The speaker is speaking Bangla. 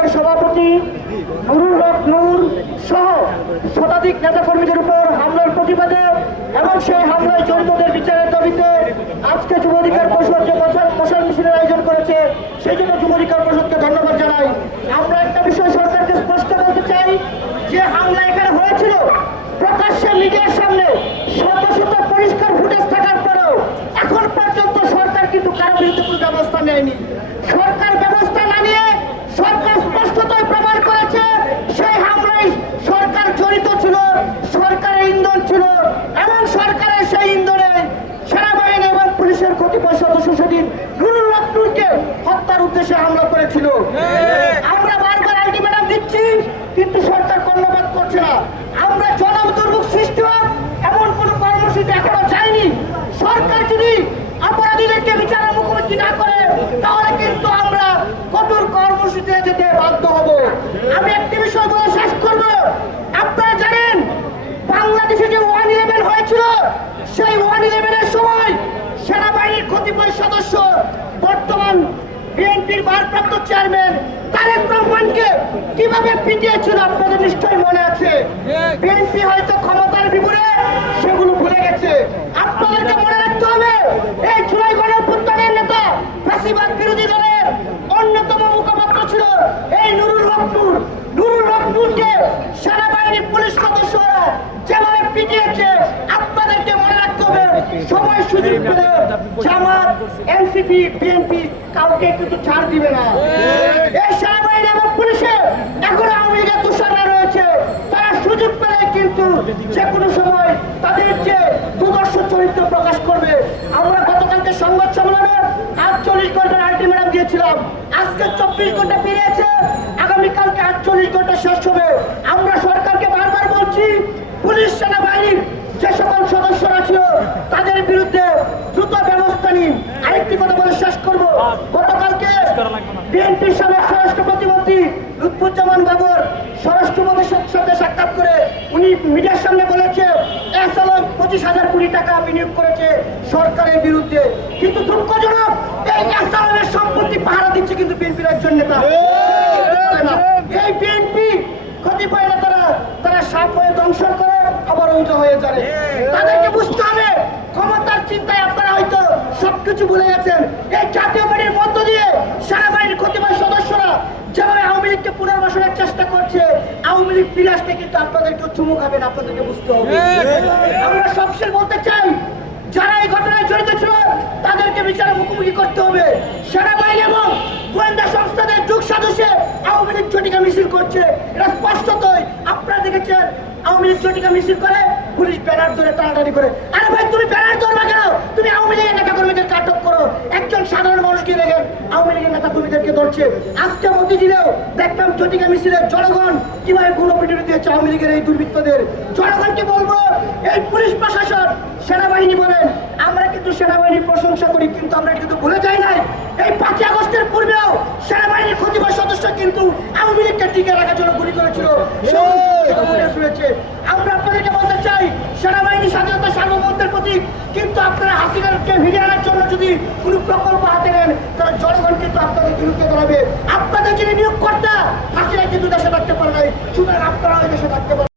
দলের সভাপতি নুরুল হক নূর সহ শতাধিক নেতাকর্মীদের উপর হামলার প্রতিবাদে এবং সেই হামলায় জড়িতদের বিচারের দাবিতে আজকে যুব অধিকার পরিষদ যে মশাল মিছিলের আয়োজন করেছে সেই জন্য যুব অধিকার পরিষদকে ধন্যবাদ জানাই। আমরা একটা বিষয় সরকারকে স্পষ্ট বলতে চাই, যে হামলা এখানে হয়েছিল প্রকাশ্যে মিডিয়ার সামনে শত শত পরিষ্কার ফুটেজ থাকার পরেও এখন পর্যন্ত সরকার কিন্তু কারো বিরুদ্ধে কোনো ব্যবস্থা নেয়নি। সরকার ব্যবস্থা না নিয়ে সরকার স্পষ্টতই প্রমাণ করেছে সেই হামলায় সরকার জড়িত ছিল, সরকারের ইন্ধন ছিল এবং সরকারের সেই ইন্ধনে সেনাবাহিনী এবং পুলিশের কতিপয় সদস্য সেদিন নুরুল হক নূরকে হত্যার উদ্দেশ্যে হামলা করেছিল। আমরা বারবার আলটিমেটাম দিচ্ছি কিন্তু সরকার কর্ণপাত করছে না। আমরা জনদুর্ভোগ সৃষ্টি হোক এমন কোনো কর্মসূচি এখনো যায়নি। সরকার যদি অপরাধীদেরকে বিচারের মুখোমুখি না করে তাহলে কিন্তু আমরা কঠোর কর্মসূচিতে যেতে বাধ্য হব। আমি একটি বিষয় বলে শেষ করব। আপনারা জানেন বাংলাদেশে যে 111 হয়েছিল, সেই 111-এর সময় সেনাবাহিনীর কতিপয় সদস্য বর্তমান বিএনপির ভারপ্রাপ্ত চেয়ারম্যান তারেক রহমানকে কিভাবে পিটিয়েছিল আপনাদের নিশ্চয়ই মনে আছে। বিএনপি হয়তো ক্ষমতার বিপুরে সেগুলো ভুলে গেছে। আপনাদেরকে মনে রাখতে হবে, এই জুলাই গণঅভ্যুত্থানের নেতা ফ্যাসিবাদ বিরোধী দলের অন্যতম মুখপাত্র ছিল এই নুরুল হক নূর। নুরুল হক নূরকে সেনাবাহিনী পুলিশ সদস্যরা যেভাবে পিটিয়েছে আপনাদেরকে মনে রাখতে হবে। সময় সুযোগ পেলে জামাত, এনসিপি, বিএনপি কাউকে কিন্তু ছাড় দিবে না। এই সেনাবাহিনী এবং পুলিশে এখনো আওয়ামী লীগের দোষরা রয়েছে। তারা সুযোগ পেলে কিন্তু যে কোনো সময় তাদের যে দুর্দর্শ চরিত্র প্রকাশ করবে। আমরা গতকালকে সংবাদ সম্মেলনে 48 ঘন্টার আলটিমেটাম দিয়েছিলাম। আজকে 24 ঘন্টা পেরিয়েছে, আগামীকালকে 48 ঘন্টা শেষ হবে। আমরা সরকারকে বারবার বলছি, পুলিশ সেনাবাহিনীর যে সকল সদস্যরা ছিল তাদের বিরুদ্ধে দ্রুত ব্যবস্থা নিন। আরেকটি কথা বলে শেষ করব। গতকালকে বিএনপির সাবেক স্বরাষ্ট্র প্রতিমন্ত্রী লুৎফুজ্জামান বাবর স্বরাষ্ট্রমন্ত্রীর সাথে সাক্ষাৎ করে উনি মিডিয়ার সামনে বলেছে এসএলএম 25,000 কোটি টাকা বিনিয়োগ করেছে সরকারের বিরুদ্ধে। কিন্তু দুঃখজনক এই এসএলএমের সম্পত্তি পাহারা দিচ্ছে কিন্তু বিএনপির একজন নেতা। এই বিএনপি কতিপয় নেতারা তারা সাপ হয়ে দংশন করে আবার উঁচু হয়ে যাবে। তাদেরকে বুঝতে হবে ক্ষমতার চিন্তায় আপনারা হয়তো সবকিছু ভুলে গেছেন। এই জাতীয় পার্টির মধ্য দিয়ে সেনাবাহিনীর কতিপয় সদস্যরা যেভাবে আওয়ামী লীগকে পুনর্বাসনের চেষ্টা করছে, আওয়ামী লীগ ফিরে আসতে কিন্তু আপনাদেরকে চুমু খাবেন, আপনাদেরকে বুঝতে হবে। আমরা সবশেষ বলতে চাই, যারা এই ঘটনায় জড়িত ছিল তাদেরকে বিচারের মুখোমুখি করতে হবে। সেনাবাহিনী এবং গোয়েন্দা সংস্থাদের যুগ সাজসে আওয়ামী লীগ চটিকা মিছিল করছে, এটা স্পষ্টতই আপনারা দেখেছেন। আওয়ামী লীগ চটিকা মিছিল করে পুলিশ ব্যানার ধরে টানাটানি করে। আরে ভাই, তুমি ব্যানার ধরবা কেন? তুমি আওয়ামী লীগের নেতা কর্মীদেরকে আটক করো। একজন সাধারণ মানুষকে দেখেন আওয়ামী লীগের নেতা কর্মীদেরকে ধরছে। আজকে মতিঝিলেও দেখলাম চটিকা মিছিলে জনগণ কিভাবে গুণপিটুনি দিয়েছে আওয়ামী লীগের এই দুর্বৃত্তদের। জনগণকে বলবো, এই পুলিশ প্রশাসন সেনাবাহিনী বলেন, আমরা কিন্তু সেনাবাহিনীর প্রশংসা করি, কিন্তু আমরা কিন্তু ভুলে যাই নাই এই 5 আগস্টের পূর্বেও সেনাবাহিনীর কতিপয় সদস্য কিন্তু আওয়ামী লীগকে টিকে রাখার জন্য গুলি করেছিল। আমরা আপনাদেরকে বলতে চাই, সেনাবাহিনী স্বাধীনতা সার্বভৌমত্বের প্রতীক, কিন্তু আপনারা হাসিনাকে ফিরিয়ে আনার জন্য যদি কোনো প্রকল্প হাতে নেন তাহলে জনগণ কিন্তু আপনাদের বিরুদ্ধে দাঁড়াবে। আপনাদের যিনি নিয়োগ কর্তা হাসিনা কিন্তু দেশে থাকতে পারে নাই, সুতরাং আপনারা ওই দেশে থাকতে পারেন।